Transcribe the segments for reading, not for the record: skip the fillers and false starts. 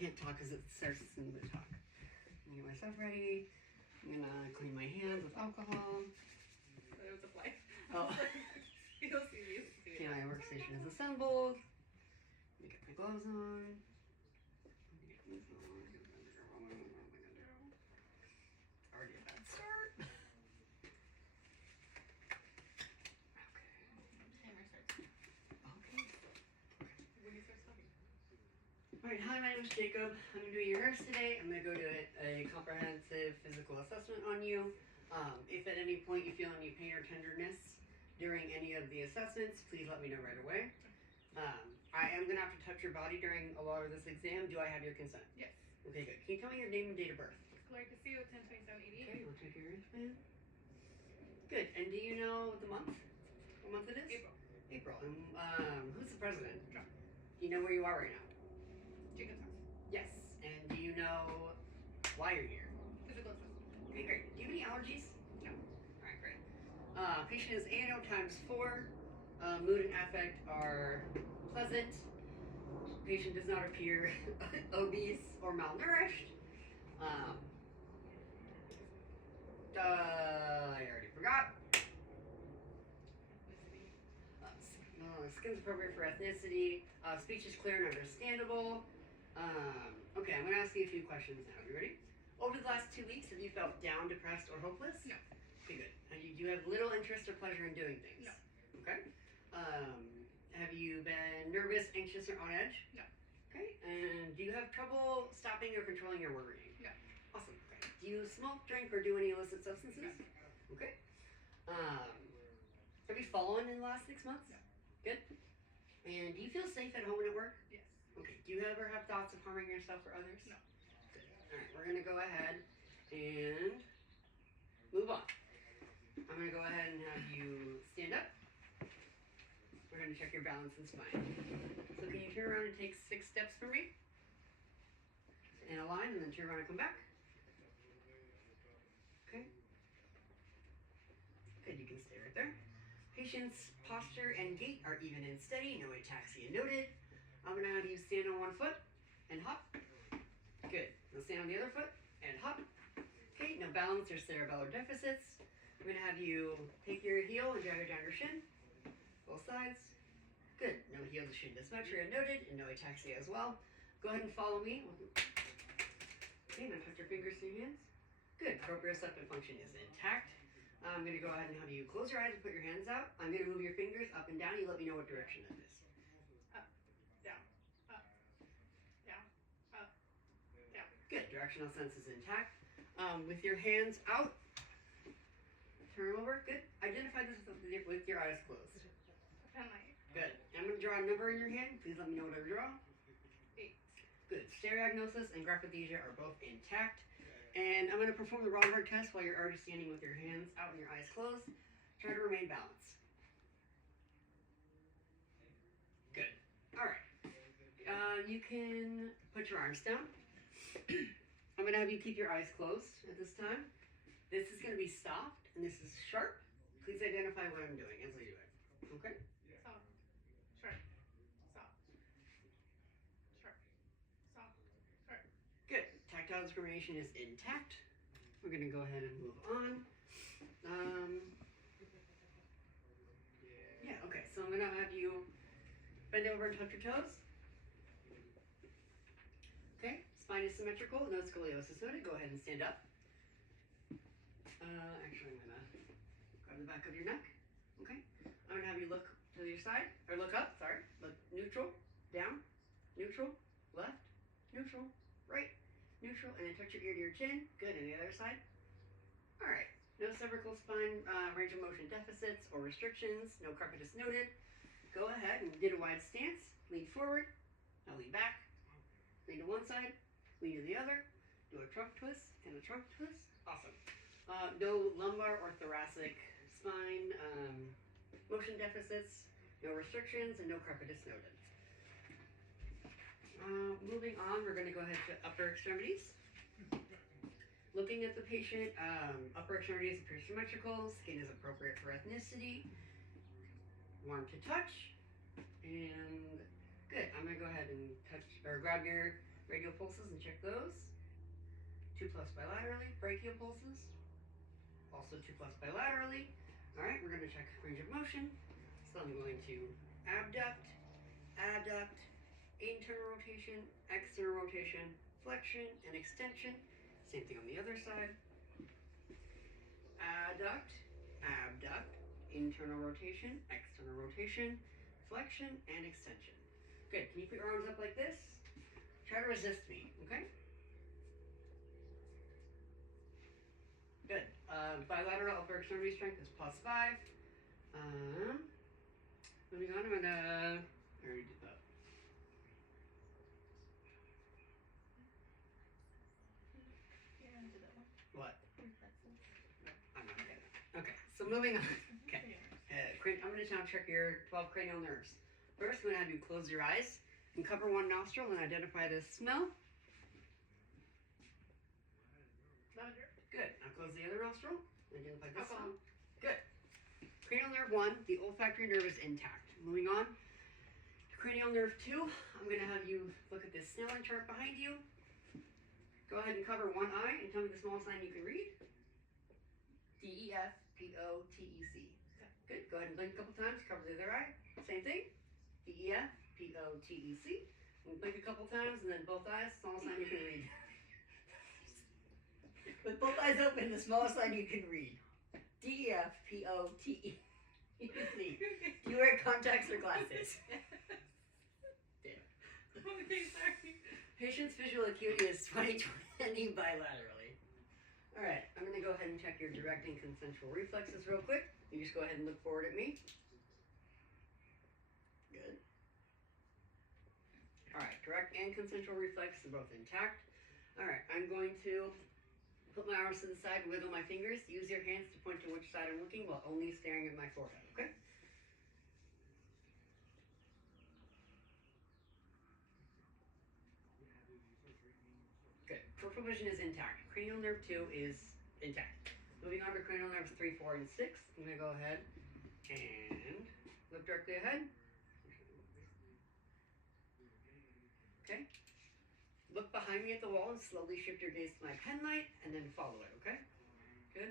can't talk because it starts listening to talk. I'm gonna get myself ready. I'm gonna clean my hands with alcohol. It was a fly. Oh. You'll see me. Okay, my workstation is assembled. Let me get my gloves on. Let me get these on. What am I gonna do? It's already a bad start. Timer starts. Okay. When you start talking. Alright, hi, my name is Jacob. I'm going to be your nurse today. I'm going to go do a comprehensive physical assessment on you. If at any point you feel any pain or tenderness during any of the assessments, please let me know right away. I am going to have to touch your body during a lot of this exam. Do I have your consent? Yes. Okay, good. Can you tell me your name and date of birth? Gloria Castillo, 10/27/88. Okay, we'll check your wristband. Good. And do you know the month? What month it is? April. April. And who's the president? Trump. Do you know where you are right now? Jacob's house. Yes. And do you know why you're here? Physical assessment. Okay, great. Do you have any allergies? No. Alright, great. Patient is ANO times 4. Mood and affect are pleasant. Patient does not appear obese or malnourished. I already forgot. Skin's appropriate for ethnicity. Speech is clear and understandable. Okay, I'm going to ask you a few questions now. You ready? Over the last 2 weeks, have you felt down, depressed, or hopeless? No. Okay, good. Do you have little interest or pleasure in doing things? No. Okay. Have you been nervous, anxious, or on edge? No. Okay. And do you have trouble stopping or controlling your worrying? No. Awesome. Okay. Do you smoke, drink, or do any illicit substances? No. Okay. Have you fallen in the last 6 months? No. Good. And do you feel safe at home and at work? Yes. Okay. Do you ever have thoughts of harming yourself or others? No. Good. All right. We're gonna go ahead and move on. I'm gonna go ahead and have you stand up. We're gonna check your balance and spine. So can you turn around and take 6 steps for me? In a line, and then turn around and come back. Okay. Good. You can stay right there. Patient's posture and gait are even and steady, no ataxia noted. I'm going to have you stand on one foot and hop. Good. Now stand on the other foot and hop. Okay, no balance or cerebellar deficits. I'm going to have you take your heel and drag it down your shin. Both sides. Good. No heel to shin dysmetria noted, and no ataxia as well. Go ahead and follow me. Okay, now touch your fingers to your hands. Good. Proprioceptive function is intact. I'm going to go ahead and have you close your eyes and put your hands out. I'm going to move your fingers up and down. You let me know what direction that is. Up, down, up, down, up, down. Good. Directional sense is intact. With your hands out, turn them over. Good. Identify this with your eyes closed. Good. I'm going to draw a number in your hand. Please let me know what I draw. 8. Good. Stereognosis and graphesthesia are both intact. And I'm going to perform the Rodberg test while you're already standing with your hands out and your eyes closed. Try to remain balanced. Good. All right. You can put your arms down. I'm going to have you keep your eyes closed at this time. This is going to be soft and this is sharp. Please identify what I'm doing as I do it. Okay? Soft, sharp, soft, sharp, soft, sharp. Good. Tactile discrimination is intact. We're going to go ahead and move on. Yeah, okay. So I'm going to have you bend over and touch your toes. Okay. Spine is symmetrical. No scoliosis noted. Go ahead and stand up. Actually, I'm going to grab the back of your neck. Okay. I'm going to have you look to your side. Or look up. Sorry. Look neutral. Down. Neutral. Left. Neutral. Right. Neutral, and then touch your ear to your chin. Good, and the other side. All right. No cervical spine range of motion deficits or restrictions. No carpetus noted. Go ahead and did a wide stance. Lean forward. Now lean back. Lean to one side. Lean to the other. Do a trunk twist and a trunk twist. Awesome. No lumbar or thoracic spine motion deficits. No restrictions and no carpetus noted. Moving on, we're going to go ahead to upper extremities. Looking at the patient, upper extremities appear symmetrical, skin is appropriate for ethnicity, warm to touch, and good. I'm going to go ahead and touch or grab your Radial pulses and check those. 2 plus bilaterally. Brachial pulses. Also 2 plus bilaterally. Alright, we're going to check range of motion. So I'm going to abduct, adduct, internal rotation, external rotation, flexion, and extension. Same thing on the other side. Adduct, abduct, internal rotation, external rotation, flexion, and extension. Good. Can you put your arms up like this? Try to resist me, okay? Good. Bilateral upper extremity strength is +5. Moving on, I already did that. Yeah, I did that one. What? Reflexes. I'm not good. Okay, so moving on. Okay. I'm going to now check your 12 cranial nerves. First, I'm going to have you close your eyes and cover one nostril and identify the smell. Lavender. Good. Now close the other nostril and identify this Alcohol. smell. Good. Cranial nerve 1, the olfactory nerve is intact. Moving on. Cranial nerve 2, I'm going to have you look at this Snellen chart behind you. Go ahead and cover one eye and tell me the smallest line you can read. D-E-F-P-O-T-E-C. Good. Go ahead and blink a couple times. Cover the other eye. Same thing. D-E-F-P-O-T-E-C. And blink a couple times and then both eyes. Smallest line you can read. With both eyes open, the smallest line you can read. D-E-F-P-O-T-E-C. Do you wear contacts or glasses? Damn. Okay, sorry. Patient's visual acuity is 20/20 bilaterally. Alright, I'm going to go ahead and check your direct and consensual reflexes real quick. You just go ahead and look forward at me. Good. Alright, direct and consensual reflexes are both intact. Alright, I'm going to put my arms to the side, wiggle my fingers, use your hands to point to which side I'm looking while only staring at my forehead, okay? Good. Peripheral vision is intact. Cranial nerve 2 is intact. Moving on to cranial nerves 3, 4, and 6. I'm going to go ahead and look directly ahead. Okay. Look behind me at the wall and slowly shift your gaze to my pen light and then follow it, okay? Good.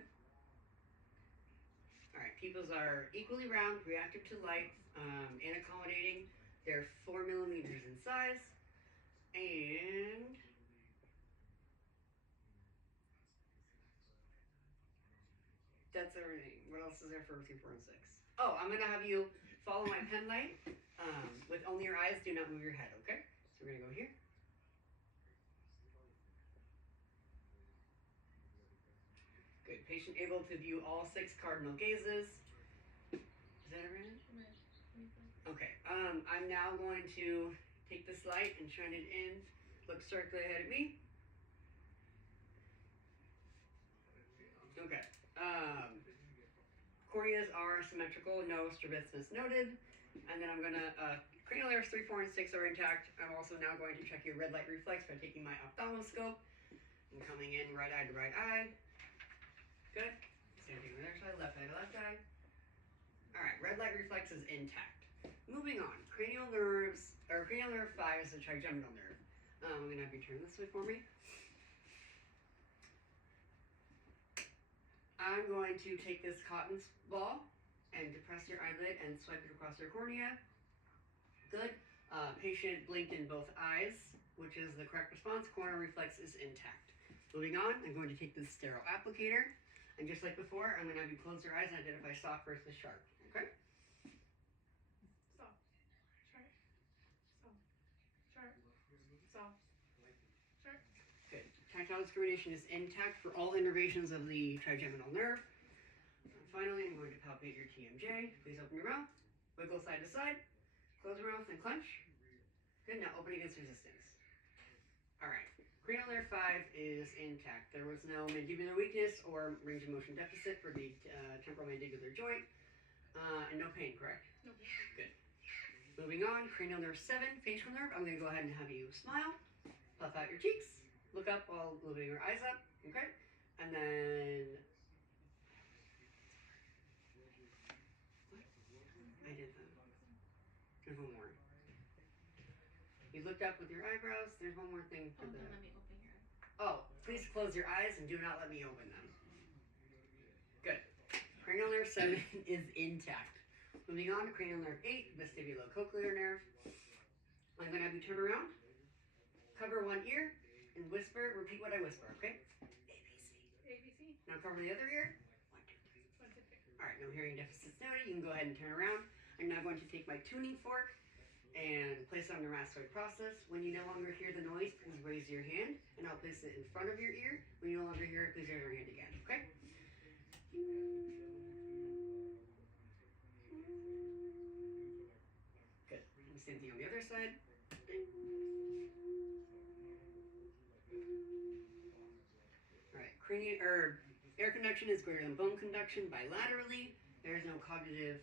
Alright, pupils are equally round, reactive to light, and accommodating. They're 4 millimeters in size. And that's everything. What else is there for 3, 4, and 6? Oh, I'm going to have you follow my pen light with only your eyes. Do not move your head, okay? So we're going to go here. Good. Patient able to view all 6 cardinal gazes. Is that everything? Okay. I'm now going to take this light and shine it in. Look directly ahead at me. Okay. Corneas are symmetrical, no strabismus noted. And then I'm going to, cranial nerves 3, 4, and 6 are intact. I'm also now going to check your red light reflex by taking my ophthalmoscope. I'm coming in right eye to right eye. Good. Same thing on the other side, left eye to left eye. Alright, red light reflex is intact. Moving on, cranial nerve 5 is the trigeminal nerve. I'm going to have you turn this way for me. I'm going to take this cotton ball and depress your eyelid and swipe it across your cornea. Good. Patient blinked in both eyes, which is the correct response. Corneal reflex is intact. Moving on, I'm going to take this sterile applicator. And just like before, I'm going to have you close your eyes and identify soft versus sharp. Okay? Soft. Sharp. Soft. Sharp. Soft. Sharp. Good. Tactile discrimination is intact for all innervations of the trigeminal nerve. And finally, I'm going to palpate your TMJ. Please open your mouth. Wiggle side to side. Close your mouth and clench. Good. Now open against resistance. Alright. Cranial nerve 5 is intact. There was no mandibular weakness or range of motion deficit for the temporal mandibular joint. And no pain, correct? No. Good. Moving on, cranial nerve 7, facial nerve. I'm going to go ahead and have you smile, puff out your cheeks, look up while moving your eyes up, okay? And then... What? I did that. There's one more. You looked up with your eyebrows. There's one more thing for Oh, the. don't let me open your eyes. Oh, please close your eyes and do not let me open them. Good. Cranial nerve 7 is intact. Moving on to cranial nerve 8, vestibulocochlear nerve. I'm going to have you turn around, cover one ear, and whisper. Repeat what I whisper, okay? ABC. ABC. Now cover the other ear. 1, 2, 3. 1, 2, 3. All right, no hearing deficits noted. You can go ahead and turn around. I'm now going to take my tuning fork and place it on the mastoid process. When you no longer hear the noise, please raise your hand, and I'll place it in front of your ear. When you no longer hear it, please raise your hand again, okay? Good. Same thing on the other side. All right, cranial or air conduction is greater than bone conduction bilaterally. There is no cognitive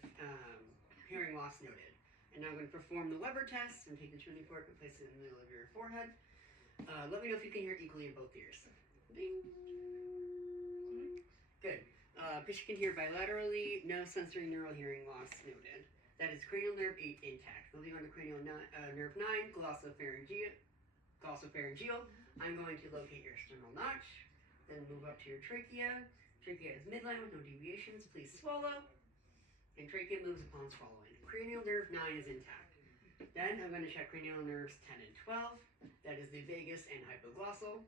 hearing loss noted. And now I'm going to perform the Weber test and take the tuning fork and place it in the middle of your forehead. Let me know if you can hear equally in both ears. Ding. Good. Patient can hear bilaterally. No sensory neural hearing loss noted. That is cranial nerve 8 intact. Moving on to cranial nerve 9, glossopharyngeal. I'm going to locate your sternal notch. Then move up to your trachea. Trachea is midline with no deviations. Please swallow. And trachea moves upon swallowing. Cranial nerve 9 is intact. Then I'm going to check cranial nerves 10 and 12. That is the vagus and hypoglossal.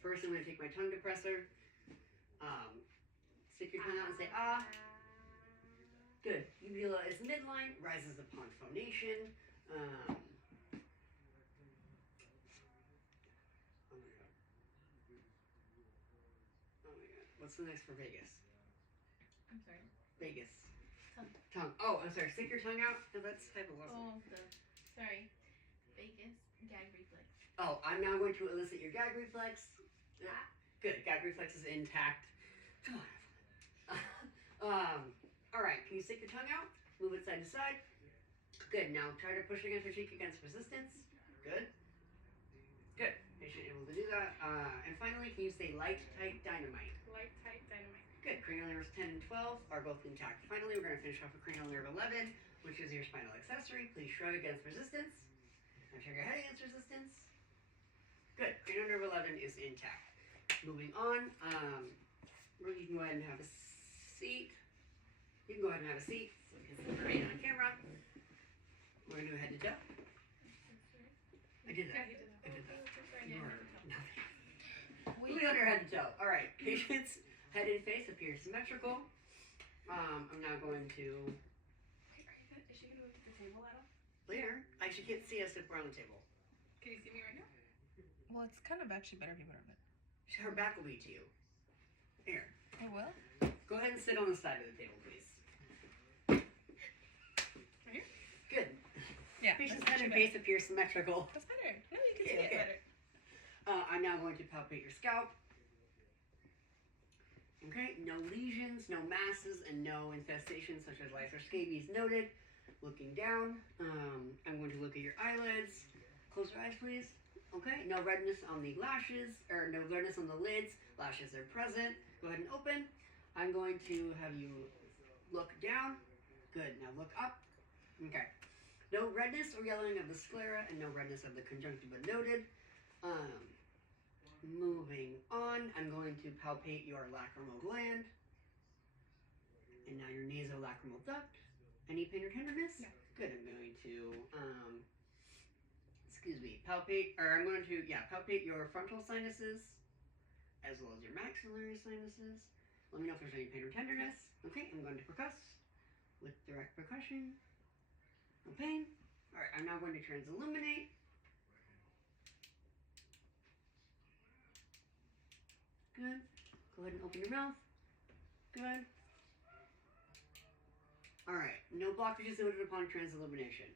First, I'm going to take my tongue depressor. Stick your tongue out and say ah. Good. Uvula is midline, rises upon phonation. Oh my god. What's the next for vagus? I'm sorry. Vagus. Tongue. Oh, I'm sorry. Stick your tongue out. No, that's hypoglossal. Oh, sorry. Vagus, gag reflex. Oh, I'm now going to elicit your gag reflex. Good. Gag reflex is intact. Come on. All right. Can you stick your tongue out? Move it side to side. Good. Now try to push against your cheek against resistance. Good. Good. Patient able to do that. And finally, can you say light, tight, dynamite? Light, tight, dynamite. Good. Cranial nerves 10 and 12 are both intact. Finally, we're going to finish off with cranial nerve 11, which is your spinal accessory. Please shrug against resistance. Now shrug your head against resistance. Good. Cranial nerve 11 is intact. Moving on. You can go ahead and have a seat. You can go ahead and have a seat because it's remain on camera. We're going to do head to toe. I did that. Yeah, he did that. I did that. You You are are nothing. Moving on to head to toe. All right. Patient's head and face appear symmetrical. I'm now going to. Wait, is she going to move to the table at all? Later. I actually can't see us if we're on the table. Can you see me right now? Well, it's kind of actually better if you put her a bit. Her back will be to you. Here. It will? Go ahead and sit on the side of the table, please. Right here? Good. Yeah. Patient's that's head and actually face appear symmetrical. better. That's better. No, you can Yeah, see okay. it better. I'm now going to palpate your scalp. Okay, no lesions, no masses, and no infestations such as lice or scabies noted. Looking down, I'm going to look at your eyelids. Close your eyes, please. Okay, no redness on the lashes, or no redness on the lids. Lashes are present. Go ahead and open. I'm going to have you look down. Good, now look up. Okay. No redness or yellowing of the sclera and no redness of the conjunctiva noted. Moving on, I'm going to palpate your lacrimal gland. And now your nasolacrimal duct. Any pain or tenderness? No. Good, I'm going to, palpate your frontal sinuses, as well as your maxillary sinuses. Let me know if there's any pain or tenderness. Okay, I'm going to percuss with direct percussion. No pain. All right, I'm now going to transilluminate. Good. Go ahead and open your mouth. Good. All right, no blockages noted upon transillumination.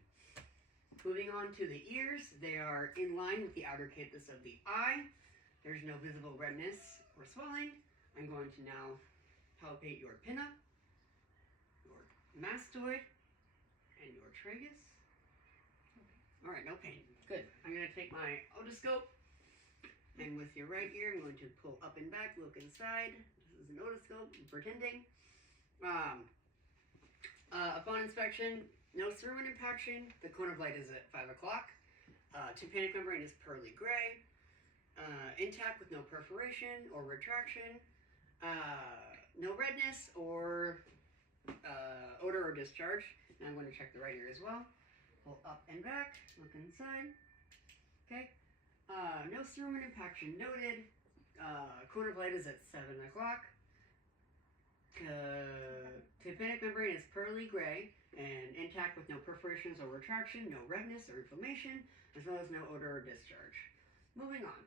Moving on to the ears, they are in line with the outer canthus of the eye. There's no visible redness or swelling. I'm going to now palpate your pinna, your mastoid, and your tragus. All right, no pain. Good. I'm going to take my otoscope, and with your right ear, I'm going to pull up and back, look inside. This is an otoscope, I'm pretending. Upon inspection, no cerumen impaction. The cone of light is at 5 o'clock. Tympanic membrane is pearly gray, intact with no perforation or retraction, no redness or odor or discharge. And I'm going to check the right ear as well. Pull up and back, look inside. Okay. No cerumen impaction noted. Cone of light is at 7 o'clock. Tympanic membrane is pearly gray and intact with no perforations or retraction, no redness or inflammation, as well as no odor or discharge. Moving on.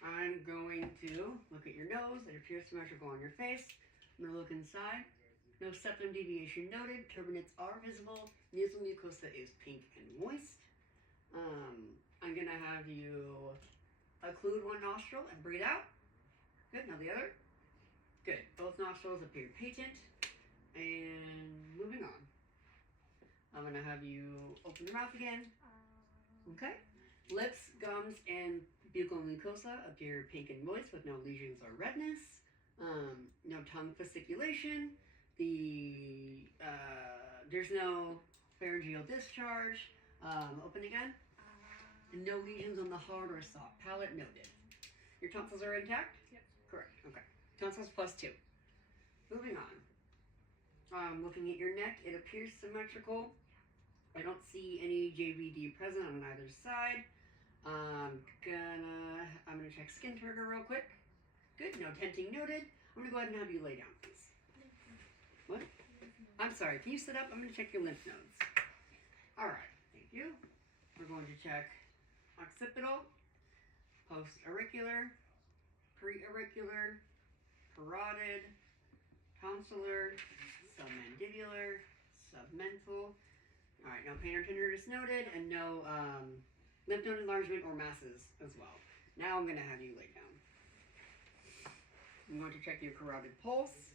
I'm going to look at your nose. It appears symmetrical on your face. I'm going to look inside. No septum deviation noted. Turbinates are visible. Nasal mucosa is pink and moist. I'm going to have you occlude one nostril and breathe out. Good. Now the other. Good. Both nostrils appear patent. And moving on. I'm going to have you open your mouth again. Okay. Lips, gums, and buccal mucosa appear pink and moist with no lesions or redness. No tongue fasciculation. There's no pharyngeal discharge. Open again. And no lesions on the hard or soft palate noted. Your tonsils are intact? Yep. Correct. Okay. Tonsils +2. Moving on. Looking at your neck, it appears symmetrical. I don't see any JVD present on either side. I'm gonna check skin turgor real quick. Good, no tenting noted. I'm gonna go ahead and have you lay down, please. What? I'm sorry, can you sit up? I'm gonna check your lymph nodes. Alright, thank you. We're going to check occipital, post-auricular, pre-auricular, parotid, tonsillar, submandibular, submental. Alright, no pain or tenderness noted, and no lymph node enlargement or masses as well. Now I'm going to have you lay down. I'm going to check your carotid pulse.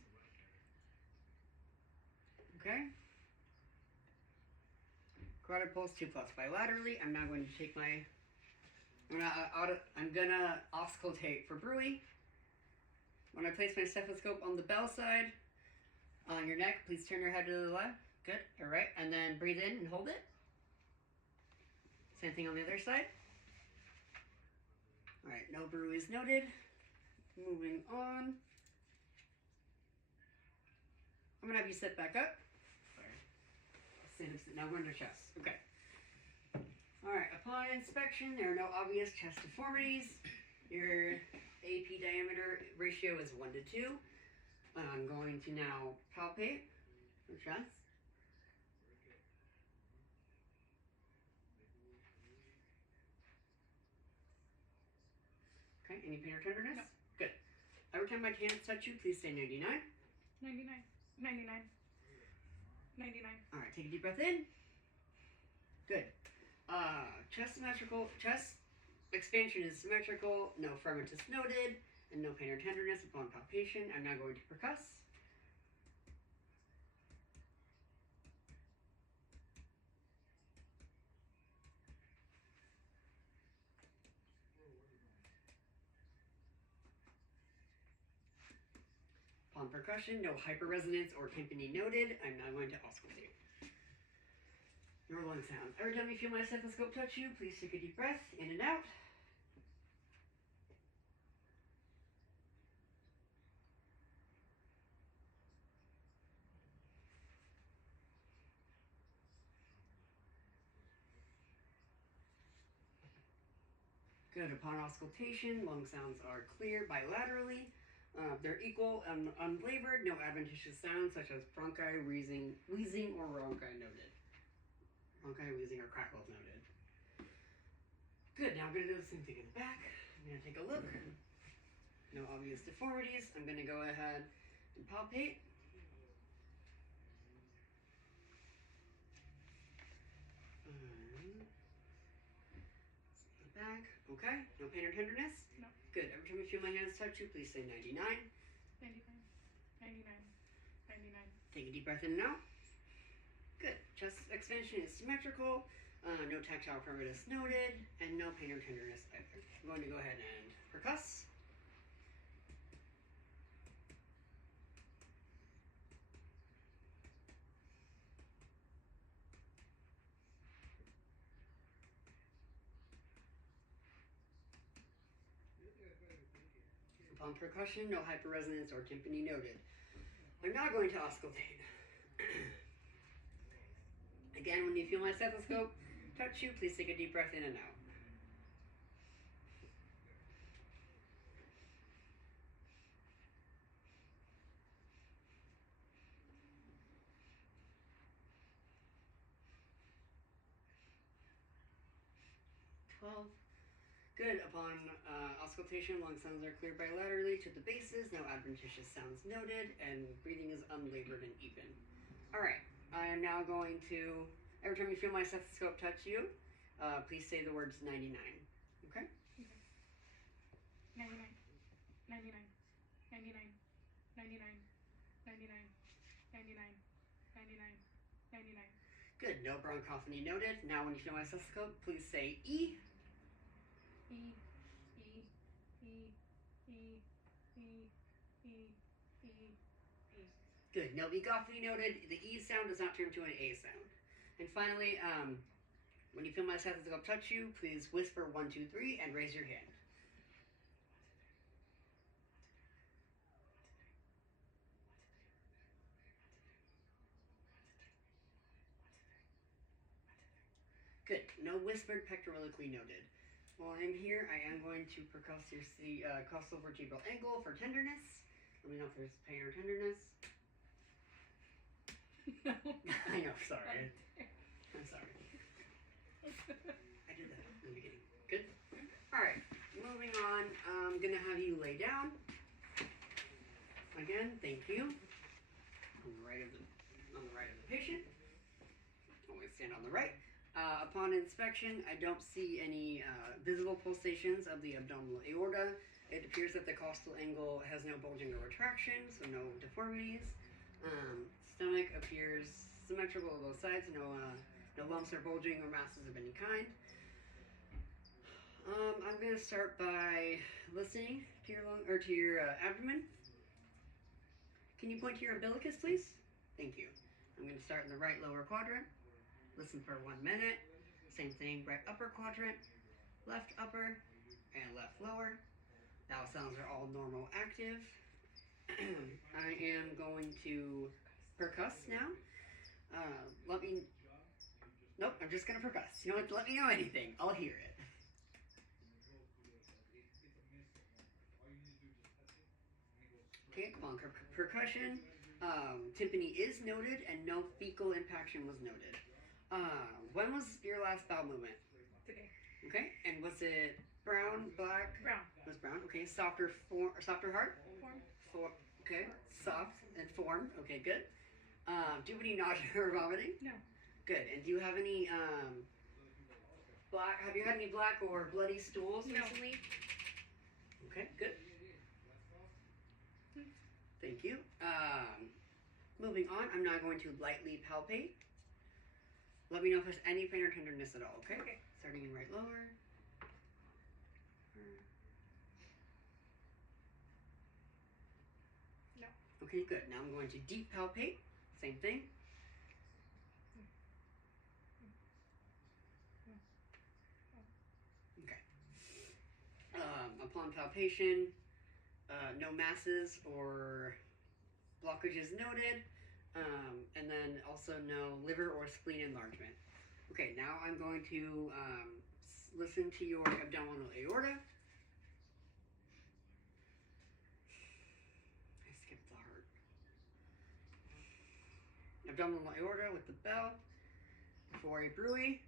Okay. Carotid pulse 2+ bilaterally. I'm now going to take my, I'm gonna auscultate for bruit. When I place my stethoscope on the bell side, on your neck, please turn your head to the left. Good. All right. And then breathe in and hold it. Same thing on the other side. All right. No bruit is noted. Moving on. I'm going to have you sit back up. Sorry. Sit. Now we're under chest. Okay. All right. Upon inspection, there are no obvious chest deformities. Your AP diameter ratio is 1:2. I'm going to now palpate your chest. Okay, any pain or tenderness? No. Good. Every time my hands touch you, please say 99. 99. 99. 99. All right, take a deep breath in. Good. Chest symmetrical. Chest expansion is symmetrical. No fermentus noted. And no pain or tenderness upon palpation. I'm now going to percuss. Upon percussion, no hyperresonance or tympany noted. I'm now going to auscultate. Your lung sounds. Every time you feel my stethoscope touch you, please take a deep breath in and out. Good. Upon auscultation, lung sounds are clear bilaterally. They're equal and unflavored. No adventitious sounds such as bronchi, wheezing, or rhonchi noted. Bronchi, wheezing, or crackles noted. Good. Now I'm going to do the same thing in the back. I'm going to take a look. No obvious deformities. I'm going to go ahead and palpate. Back. Okay. No pain or tenderness? No. Good. Every time you feel my hands touch you, please say 99. 99. 99. 99. Take a deep breath in and out. Good. Chest expansion is symmetrical. No tactile fermentus noted. And no pain or tenderness either. I'm going to go ahead and percuss. Upon percussion, no hyperresonance or tympany noted. I'm now going to auscultate. Again, when you feel my stethoscope touch you, please take a deep breath in and out. Good. Upon auscultation, lung sounds are clear bilaterally to the bases, no adventitious sounds noted, and breathing is unlabored and even. Alright, I am now going to, every time you feel my stethoscope touch you, please say the words 99. Okay? 99, 99, 99, 99, 99, 99, 99, 99. Good. No bronchophony noted. Now when you feel my stethoscope, please say E. E, E, E, E, E, E, E, E. Good. No egophony noted. The E sound does not turn to an A sound. And finally, when you feel my stethoscope touch you, please whisper 1, 2, 3 and raise your hand. Good. No whispered pectorally noted. While I'm here, I am going to percuss your costal-vertebral angle for tenderness. Let me know if there's pain or tenderness. No. I know, sorry. I'm sorry. I did that in the beginning. Good? Alright, moving on. I'm going to have you lay down. Again, thank you. On the right of the patient. Always stand on the right. Upon inspection, I don't see any visible pulsations of the abdominal aorta. It appears that the costal angle has no bulging or retraction, so no deformities. Stomach appears symmetrical on both sides, no lumps or bulging or masses of any kind. I'm going to start by listening to your abdomen. Can you point to your umbilicus, please? Thank you. I'm going to start in the right lower quadrant. Listen for 1 minute. Same thing, right upper quadrant, left upper, and left lower. Bowel sounds are all normal active. I am going to percuss now. Nope, I'm just going to percuss. You don't have to let me know anything. I'll hear it. Okay, upon percussion, tympany is noted and no fecal impaction was noted. When was your last bowel movement? Today. Okay, and was it brown, black? Brown. It was brown. Okay, softer heart? Form. Okay, soft and formed. Okay, good. Do you have any nausea or vomiting? No. Good. And do you have any black? Have you had any black or bloody stools No. recently? Okay, good. Thank you. Moving on, I'm now going to lightly palpate. Let me know if there's any pain or tenderness at all, okay? Okay. Starting in right lower. No. Okay, good. Now I'm going to deep palpate. Same thing. Okay. Upon palpation, no masses or blockages noted. And then also no liver or spleen enlargement. Okay, now I'm going to listen to your abdominal aorta. I skipped the heart. Abdominal aorta with the bell. For a bruit.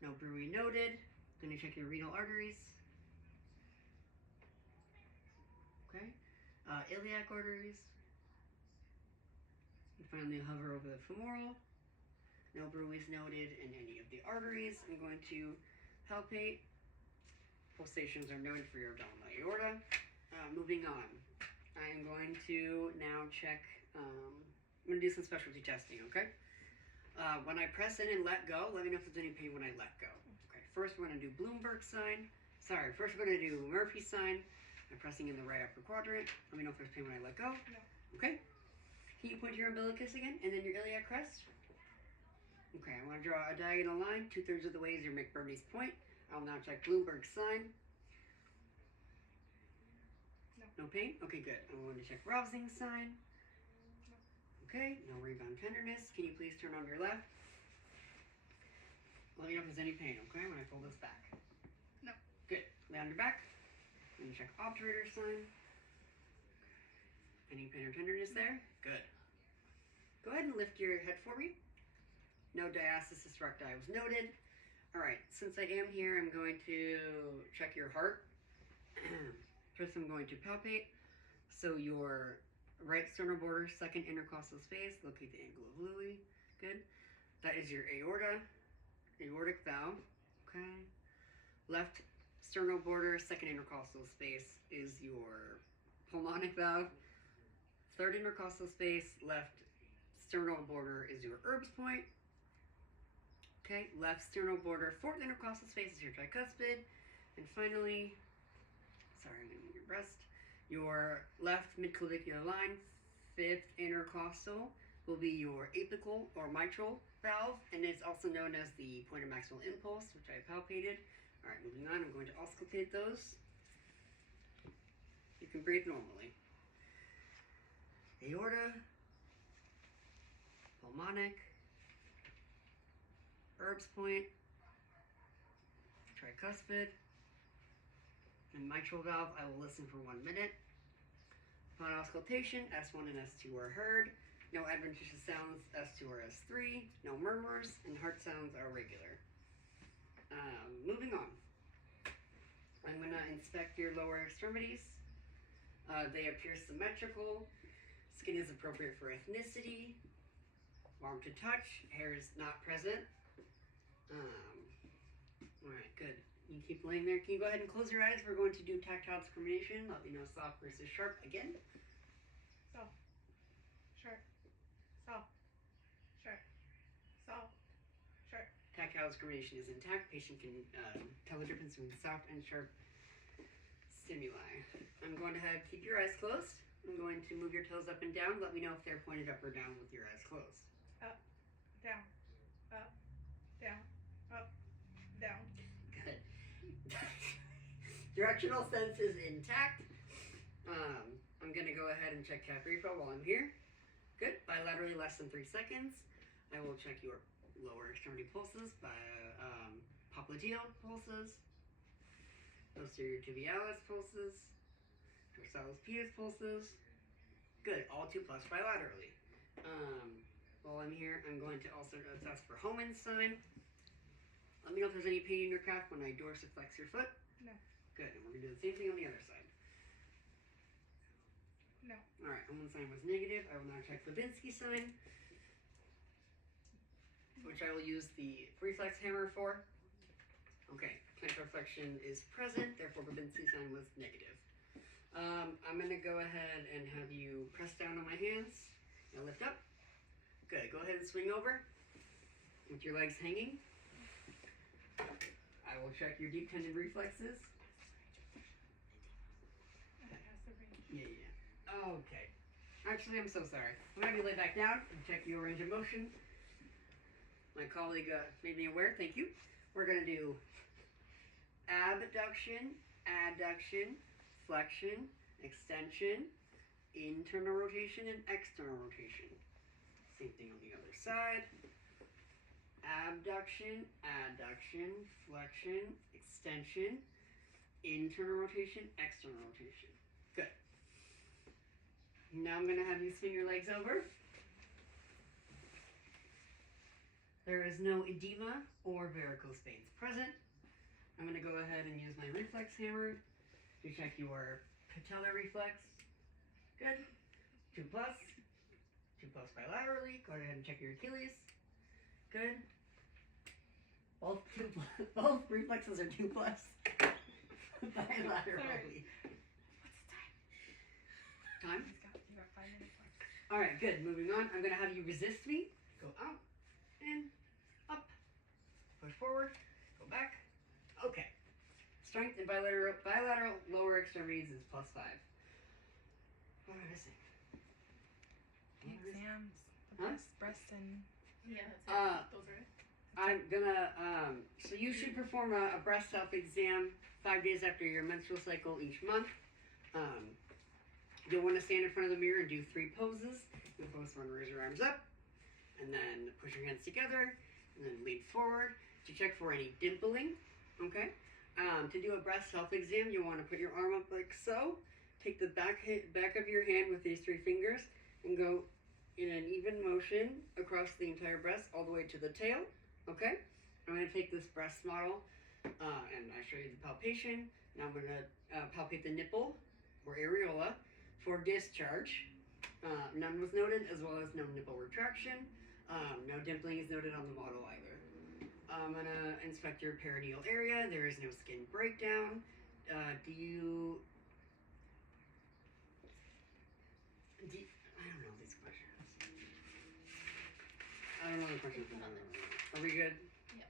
No bruit noted. Going to check your renal arteries. Okay. Iliac arteries. And finally hover over the femoral. No bruits noted in any of the arteries. I'm going to palpate. Pulsations are noted for your abdominal aorta. Moving on. I am going to now check, I'm going to do some specialty testing, okay? When I press in and let go, let me know if there's any pain when I let go. Okay, first we're going to do Bloomberg sign. First we're going to do Murphy sign. I'm pressing in the right upper quadrant. Let me know if there's pain when I let go. No. Okay. Can you point to your umbilicus again, and then your iliac crest? Okay, I want to draw a diagonal line. 2/3 of the way is your McBurney's point. I'll now check Bloomberg sign. No pain? Okay, good. I'm going to check rousing sign. Okay, no rebound tenderness. Can you please turn on your left? Let me know if there's any pain, okay, when I pull this back. No. Good. Lay on your back. Let me check obturator sign. Any pain or tenderness there? Good. Go ahead and lift your head for me. No diastasis recti was noted. All right, since I am here, I'm going to check your heart. First, I'm going to palpate. So your right sternal border, second intercostal space, locate the angle of Louis. Good. That is your aorta, aortic valve. Okay. Left sternal border, second intercostal space is your pulmonic valve. Third intercostal space, left sternal border is your Erb's point. Okay, left sternal border, fourth intercostal space is your tricuspid. And finally, sorry, I'm gonna move your breast. Your left midclavicular line, fifth intercostal, will be your apical or mitral valve, and it's also known as the point of maximal impulse, which I palpated. All right, moving on, I'm going to auscultate those. You can breathe normally. Aorta, pulmonic, Erb's point, tricuspid, and mitral valve. I will listen for 1 minute. Upon auscultation, S1 and S2 are heard. No adventitious sounds, S2 or S3. No murmurs, and heart sounds are regular. Moving on. I'm going to inspect your lower extremities. They appear symmetrical. Skin is appropriate for ethnicity. Warm to touch. Hair is not present. Alright, good. You keep laying there. Can you go ahead and close your eyes? We're going to do tactile discrimination. Let me know soft versus sharp again. Soft. Sharp. Soft. Sharp. Soft. Sharp. Tactile discrimination is intact. Patient can tell the difference between soft and sharp stimuli. I'm going to have keep your eyes closed. I'm going to move your toes up and down. Let me know if they're pointed up or down with your eyes closed. Up. Down. Up. Down. Up. Down. Good. Directional sense is intact. I'm going to go ahead and check cap refill while I'm here. Good. Bilaterally less than 3 seconds. I will check your lower extremity pulses by popliteal pulses, posterior tibialis pulses, dorsalis pedis pulses. Good. All 2+ bilaterally. While I'm here, I'm going to also assess for Hohmann's sign. Let me know if there's any pain in your calf when I dorsiflex your foot. No. Good. And we're going to do the same thing on the other side. No. Alright, Hohmann's sign was negative. I will now check Babinski sign, which I will use the reflex hammer for. Okay, plantar flexion is present, therefore Babinski sign was negative. I'm going to go ahead and have you press down on my hands. Now lift up. Good. Go ahead and swing over with your legs hanging. I will check your deep tendon reflexes. Yeah. Okay. Actually, I'm so sorry. I'm going to have you lay back down and check your range of motion. My colleague made me aware. Thank you. We're going to do abduction, adduction, flexion, extension, internal rotation, and external rotation. Same thing on the other side. Abduction, adduction, flexion, extension, internal rotation, external rotation. Good. Now I'm going to have you swing your legs over. There is no edema or varicose veins present. I'm going to go ahead and use my reflex hammer to check your patellar reflex. Good. 2+. 2+ bilaterally. Go ahead and check your Achilles. Good. Both reflexes are 2+ bilaterally. Sorry. What's the time? Time? You got 5 minutes left. Alright, good. Moving on. I'm going to have you resist me. Go out and up. Push forward. Go back. Okay. Strength in bilateral lower extremities is +5. What am I missing? The exams. The Huh? breast and... Yeah, that's it. Those are it. I'm gonna, so you should perform a breast self-exam 5 days after your menstrual cycle each month. You'll want to stand in front of the mirror and do 3 poses. The first one, raise your arms up, and then push your hands together, and then lean forward to check for any dimpling. Okay. To do a breast self-exam, you want to put your arm up like so. Take the back of your hand with these 3 fingers and go in an even motion across the entire breast all the way to the tail. Okay? I'm going to take this breast model and I show you the palpation. Now I'm going to palpate the nipple or areola for discharge. None was noted, as well as no nipple retraction. No dimpling is noted on the model either. I'm going to inspect your perineal area. There is no skin breakdown. I don't know these questions. I don't know the questions. Are we good? Yeah.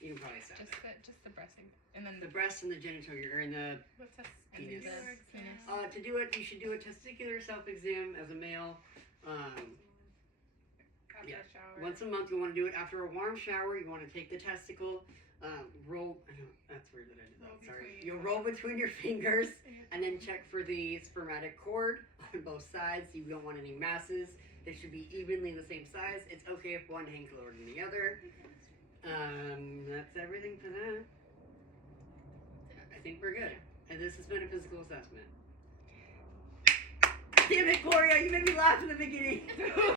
You can probably stop it. Just the breasting, and then The breast and the genitalia, or in the what's this? penis. Penis. To do it, you should do a testicular self-exam as a male. After Yeah. a shower. Once a month, you want to do it after a warm shower. You want to take the testicle, roll. I know, that's weird that I did that. Sorry. You'll roll between your fingers and then check for the spermatic cord on both sides. You don't want any masses. They should be evenly the same size. It's okay if one hangs lower than the other. That's everything for that. I think we're good. And this has been a physical assessment. Damn it, Gloria! You made me laugh in the beginning.